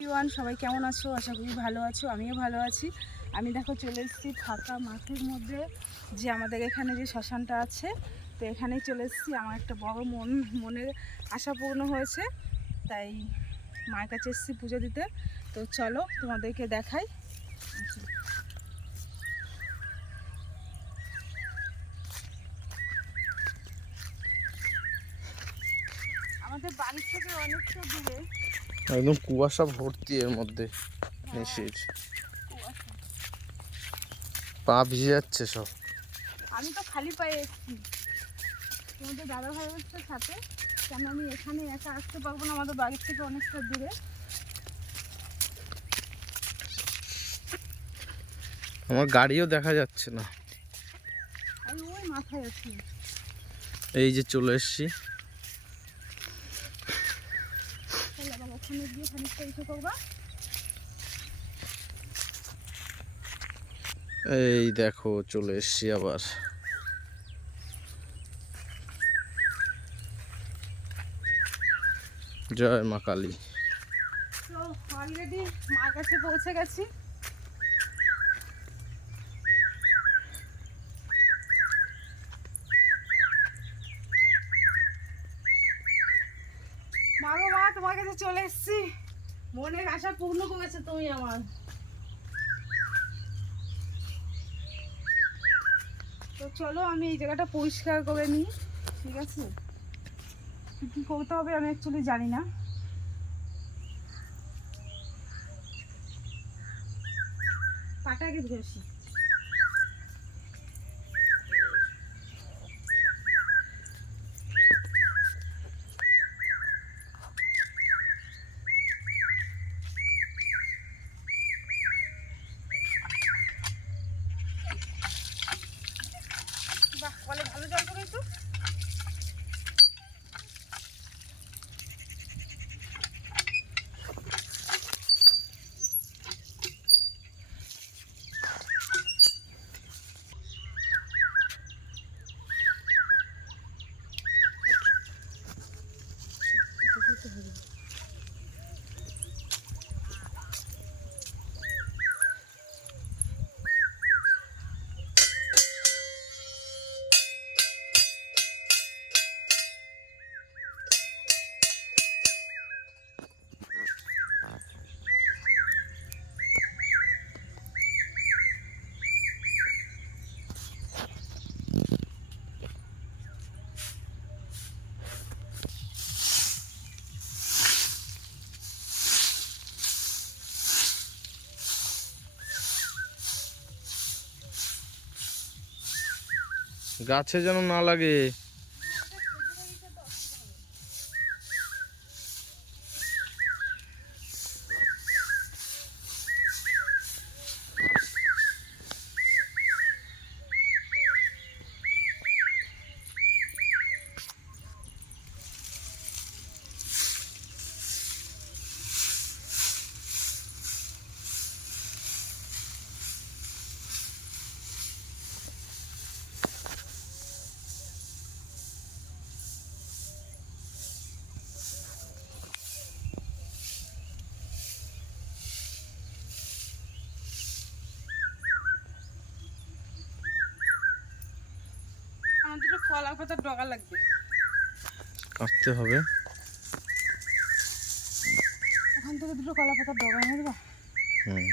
Everyone, সবাই কেমন আছো? আশা করি ভালো আছো। আমিও ভালো আছি। আমি দেখো চলে এসেছি ফাঁকা মাঠের মধ্যে, যে আমাদের এখানে যে শ্মশানটা আছে, তো এখানেই চলে এসেছি। আমার একটা বড় মনের আশা পূর্ণ হয়েছে, তাই মায়ের কাছে এসেছি পুজো দিতে। তো চলো তোমাদেরকে দেখাই। আমাদের বাড়ি থেকে অনেকটা দূরে, একদম কুয়াশা ভর্তি এর মধ্যে। নিশির পা ভিজে যাচ্ছে সব। আমি তো খালি পায়ে এসেছি, তোমাদের দাদা ভাই হচ্ছে সাথে, কেন আমি এখানে একা আসতে পারবো না, আমাদের বাড়ির থেকে অনেকটা দূরে। আমার গাড়িও দেখা যাচ্ছে না। আমি ওই মাথায় আছি। এই যে চলে এসছি। ওখানে গিয়ে খানিকটা ইসে করবা। এই দেখো চলে এসছি আবার। জয় মা কালী। তো অলরেডি মার কাছে পৌঁছে গেছি। মা গো মা, তোমার কাছে চলে এসেছি। মনের আশা পূর্ণ করেছে তুমি আমার। তো চলো আমি এই জায়গাটা পরিষ্কার করে নিই, ঠিক আছে? কি করতে হবে আমি অ্যাকচুয়ালি জানি না। পাটা আগে ধুয়ে আসি। বাহ, বলে ভালো জল করে একটু। গাছে যেন না লাগে। আমার দুটো কলা পাতার ডগা লাগবে, কাটতে হবে। ওখান থেকে দুটো কলা পাতার ডগা এনে দেবা। হুম।